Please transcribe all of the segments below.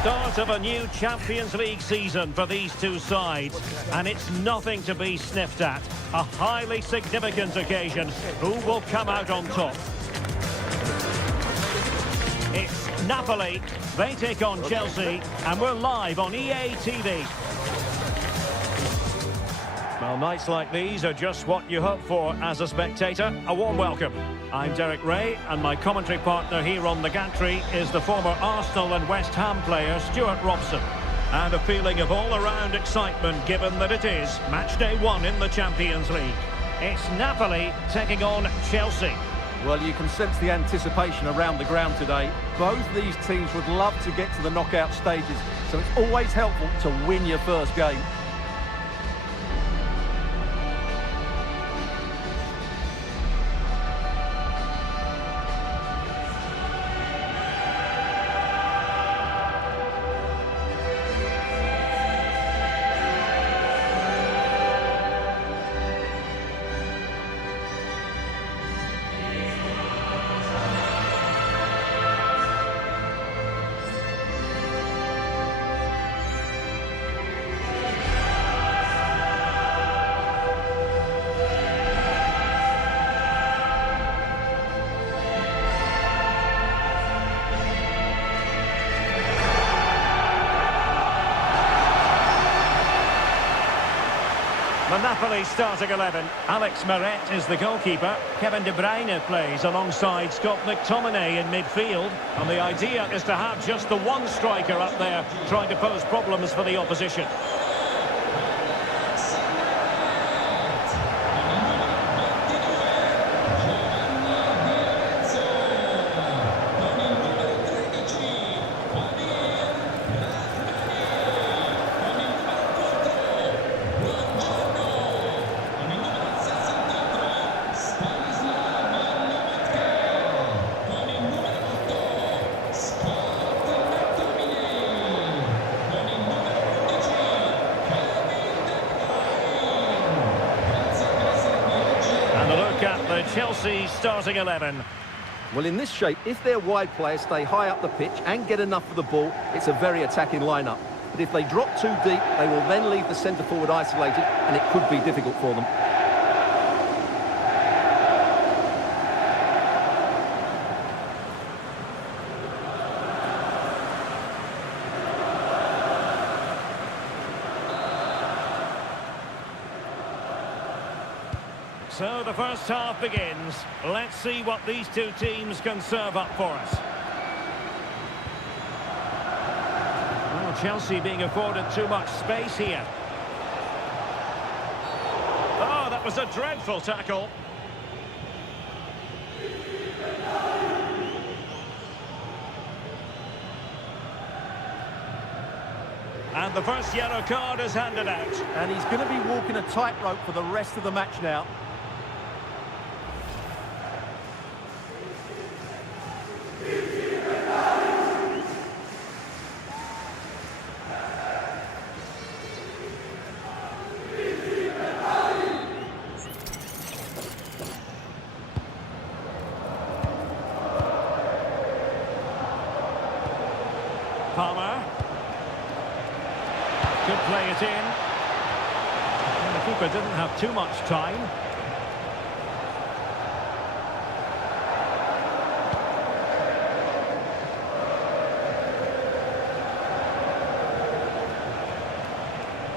Start of a new Champions League season for these two sides, and it's nothing to be sniffed at. A highly significant occasion. Who will come out on top? It's Napoli. They take on Chelsea, and we're live on EA TV. Well, nights like these are just what you hope for as a spectator. A warm welcome. I'm Derek Ray, and my commentary partner here on the gantry is the former Arsenal and West Ham player Stuart Robson. And a feeling of all-around excitement given that it is Matchday 1 in the Champions League. It's Napoli taking on Chelsea. Well, you can sense the anticipation around the ground today. Both these teams would love to get to the knockout stages, so it's always helpful to win your first game. The Napoli starting 11. Alex Meret is the goalkeeper. Kevin De Bruyne plays alongside Scott McTominay in midfield. And the idea is to have just the one striker up there trying to pose problems for the opposition. At the Chelsea starting 11. Well, in this shape, if their wide players stay high up the pitch and get enough of the ball, it's a very attacking lineup. But if they drop too deep, they will then leave the centre-forward isolated, and it could be difficult for them. So the first half begins. Let's see what these two teams can serve up for us. Well, Chelsea being afforded too much space here. Oh, that was a dreadful tackle. And the first yellow card is handed out. And he's going to be walking a tightrope for the rest of the match now. Palmer. Could play it in. And the keeper didn't have too much time.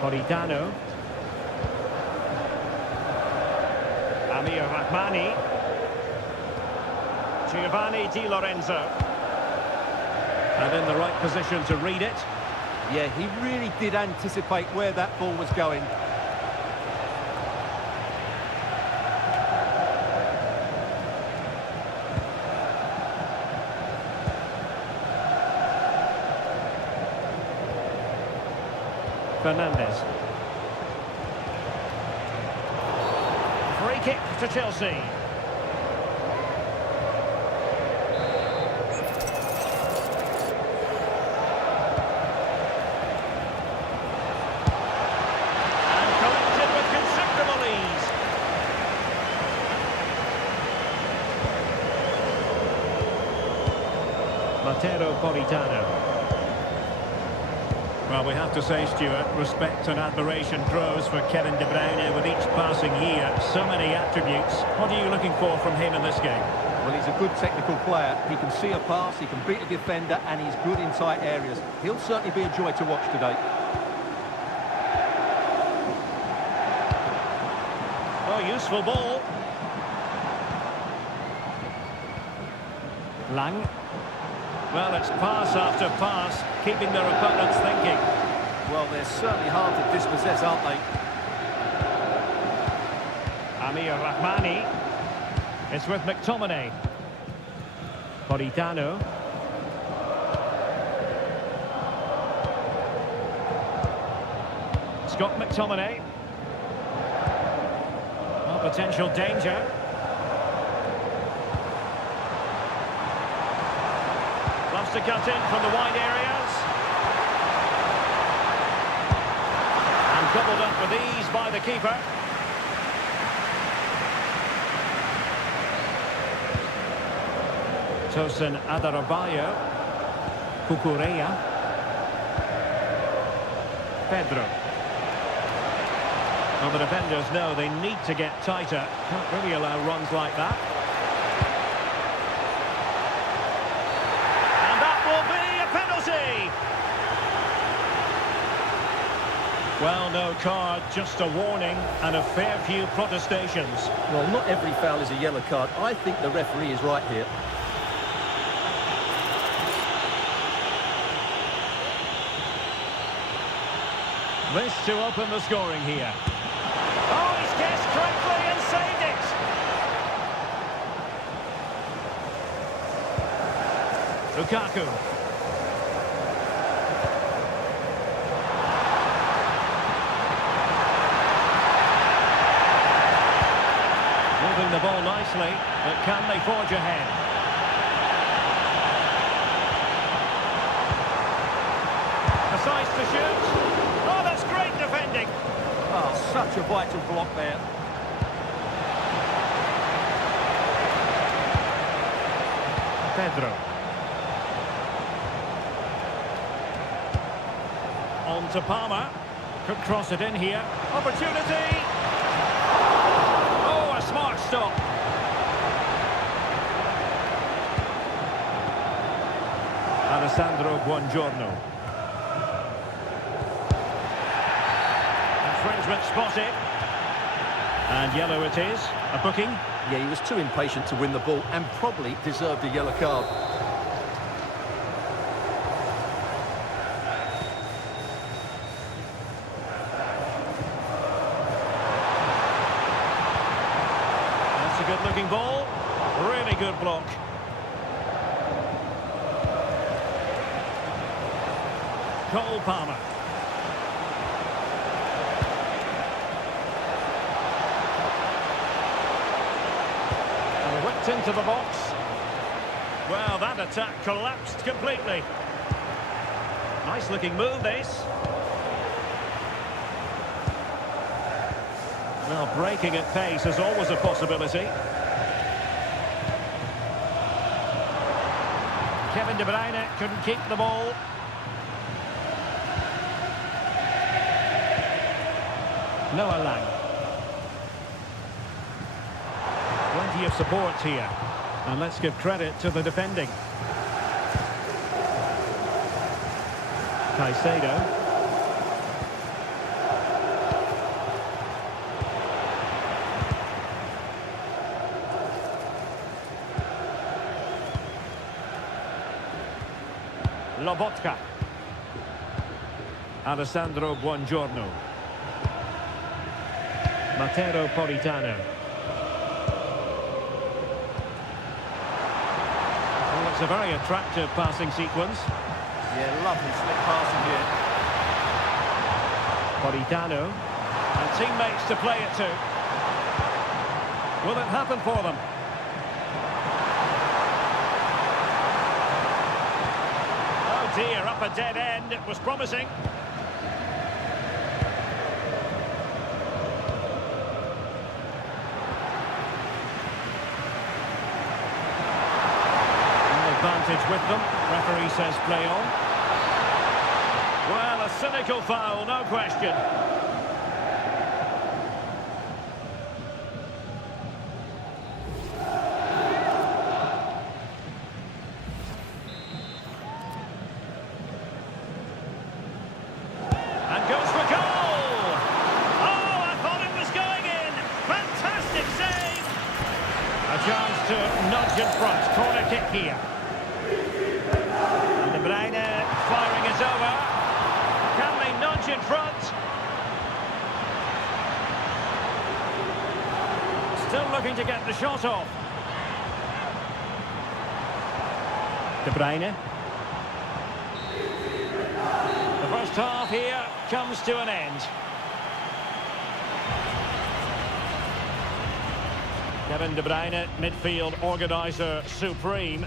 Politano. Amir Rahmani. Giovanni Di Lorenzo. And in the right position to read it. Yeah, he really did anticipate where that ball was going. Fernandes. Free kick to Chelsea. Politano. Well, we have to say, Stuart, respect and admiration grows for Kevin De Bruyne with each passing year. So many attributes. What are you looking for from him in this game? Well, he's a good technical player. He can see a pass, he can beat a defender, and he's good in tight areas. He'll certainly be a joy to watch today. Oh, useful ball. Lang. Well, it's pass after pass, keeping their opponents thinking. Well, they're certainly hard to dispossess, aren't they? Amir Rahmani. It's with McTominay. Politano. Scott McTominay. Well, potential danger. Loves to cut in from the wide areas. And gobbled up with ease by the keeper. Tosin Adarabioyo. Cucurella. Pedro. Well, the defenders know they need to get tighter. Can't really allow runs like that. And that will be a penalty! Well, no card, just a warning and a fair few protestations. Well, not every foul is a yellow card. I think the referee is right here. This to open the scoring here. Oh, he's guessed correctly and saved it! Lukaku. Moving the ball nicely, but can they forge ahead? Decides to shoot. Oh, that's great defending. Oh, such a vital block there. Pedro. On to Palmer. Could cross it in here. Opportunity. Oh, a smart stop. Alessandro Buongiorno. Infringement spotted. And yellow it is. A booking. Yeah, he was too impatient to win the ball and probably deserved a yellow card. That's a good-looking ball. Really good block. Cole Palmer. Whipped into the box. Well, that attack collapsed completely. Nice looking move, this. Well, breaking at pace is always a possibility. Kevin De Bruyne couldn't keep the ball. Noah Lang. Plenty of support here. And let's give credit to the defending. Caicedo. Lobotka. Alessandro Buongiorno. Matteo Politano. Well, it's a very attractive passing sequence. Yeah, lovely slick passing here. Politano. And teammates to play it to. Will it happen for them? Oh dear, up a dead end. It was promising. Advantage with them. Referee says play on. Well, a cynical foul, no question. And goes for goal! Oh, I thought it was going in! Fantastic save! A chance to nudge in front. Corner kick here. And De Bruyne firing it over. Can they nudge in front? Still looking to get the shot off. De Bruyne. The first half here comes to an end. Kevin De Bruyne, midfield organiser supreme.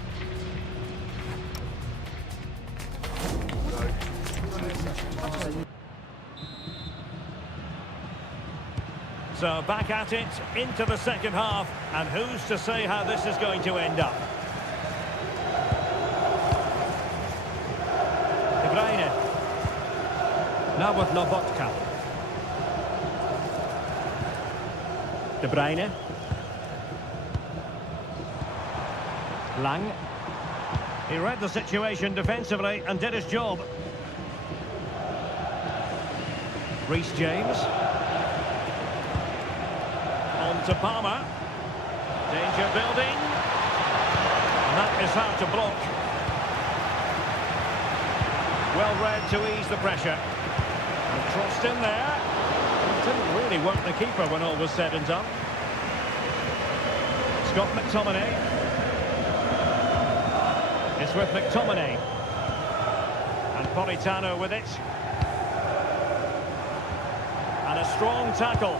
So back at it into the second half, and who's to say how this is going to end up? De Bruyne. Now with Lobotka. De Bruyne. Lang. He read the situation defensively and did his job. Reece James. On to Palmer. Danger building. And that is how to block. Well read to ease the pressure. And crossed in there. Didn't really work the keeper when all was said and done. Scott McTominay. It's with McTominay. And Politano with it. And a strong tackle.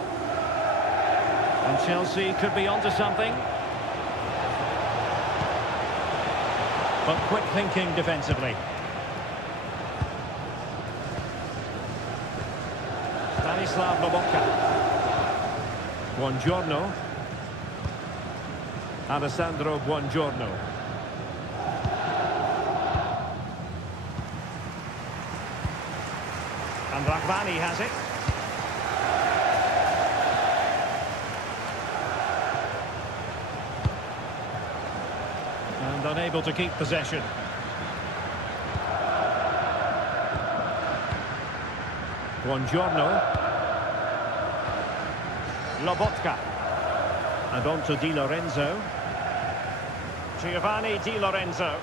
And Chelsea could be onto something. But quick thinking defensively. Stanislav Lobotka. Buongiorno. Alessandro Buongiorno. And Rahmani has it. And unable to keep possession. Buongiorno. Lobotka. And on to Di Lorenzo. Giovanni Di Lorenzo.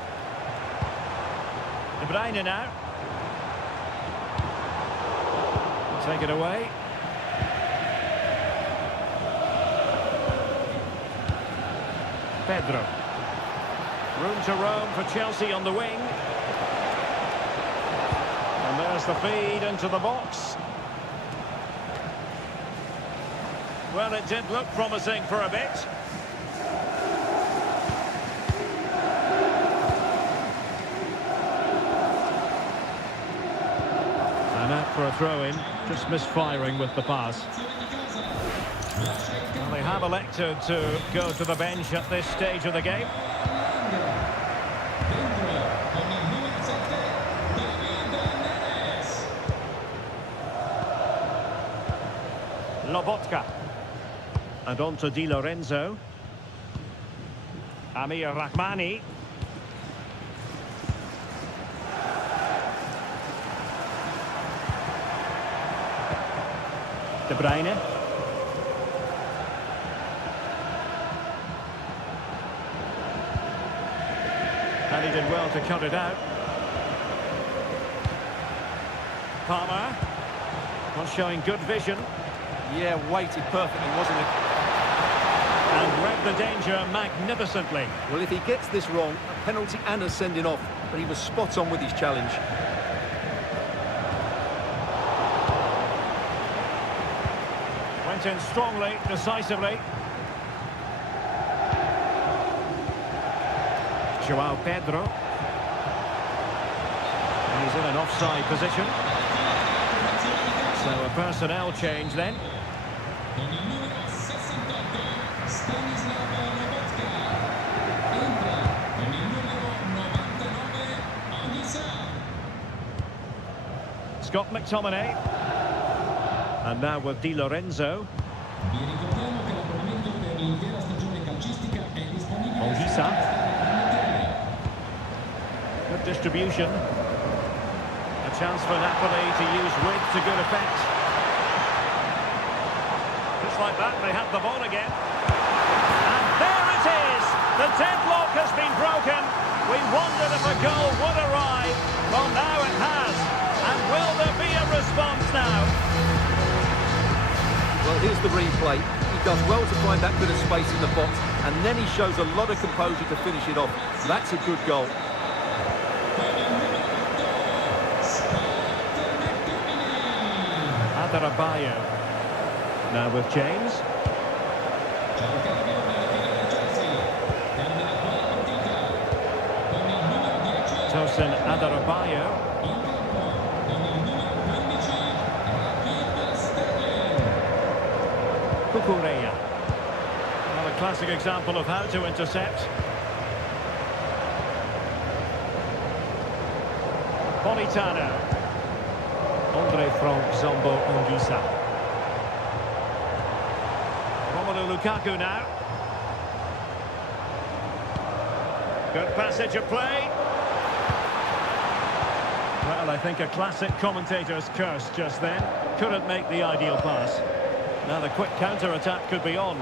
De Bruyne now. Take it away. Pedro. Room to roam for Chelsea on the wing. And there's the feed into the box. Well, it did look promising for a bit. And out for a throw-in. Just misfiring with the pass. Well, they have elected to go to the bench at this stage of the game. Lobotka. And on to Di Lorenzo. Amir Rahmani. De Bruyne. And he did well to cut it out. Palmer. Not showing good vision. Yeah, weighted perfectly, wasn't it? And read the danger magnificently. Well, if he gets this wrong, a penalty and a sending off, but he was spot on with his challenge. Went in strongly, decisively. Joao Pedro. And he's in an offside position. So a personnel change then. Scott McTominay. And now with Di Lorenzo. Ongisa. Good distribution. A chance for Napoli to use width to good effect. Just like that, they have the ball again. And there it is! The deadlock has been broken. We wondered if a goal would arrive. Well, now it has. And will there be a response now? Well, here's the replay. He does well to find that bit of space in the box, and then he shows a lot of composure to finish it off. That's a good goal. Adarabioyo. Now with James. Tosin Adarabioyo. Kukureya. Well, a classic example of how to intercept. Politano. Andre Frank Zombo Ongisa. Romelu Lukaku now. Good passage of play. Well, I think a classic commentator's curse just then. Couldn't make the ideal pass. Now the quick counter-attack could be on.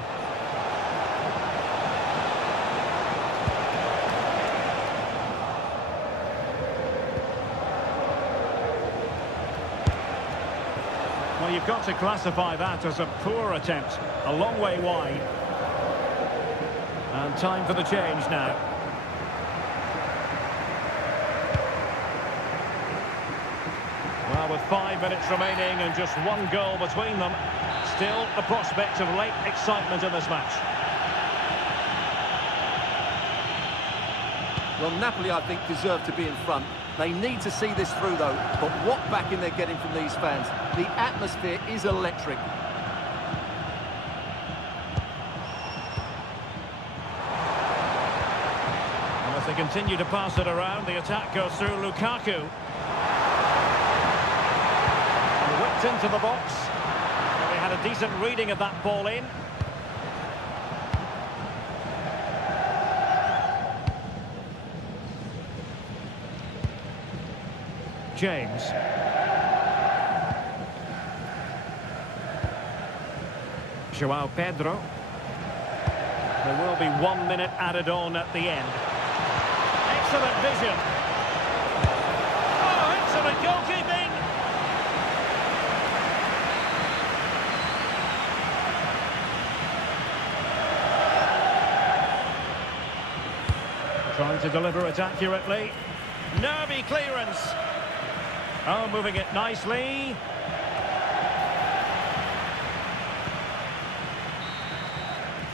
Well, you've got to classify that as a poor attempt. A long way wide. And time for the change now. Well, with 5 minutes remaining and just one goal between them, still the prospect of late excitement in this match. Well, Napoli, I think, deserve to be in front. They need to see this through, though. But what backing they're getting from these fans. The atmosphere is electric. And as they continue to pass it around, the attack goes through Lukaku. And whipped into the box. They had a decent reading of that ball in. James. João Pedro. There will be 1 minute added on at the end. Excellent vision. Oh, excellent goalkeeping. Trying to deliver it accurately. Nervy clearance. Oh, moving it nicely.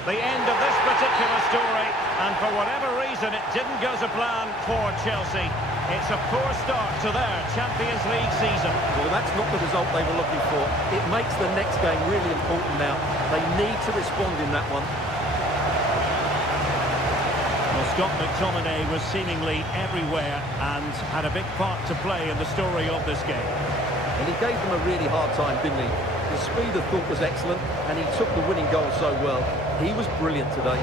The end of this particular story, and for whatever reason it didn't go to plan for Chelsea. It's a poor start to their Champions League season. Well, that's not the result they were looking for. It makes the next game really important now. They need to respond in that one. Well, Scott McTominay was seemingly everywhere and had a big part to play in the story of this game. And he gave them a really hard time, didn't he? The speed of thought was excellent, and he took the winning goal so well. He was brilliant today.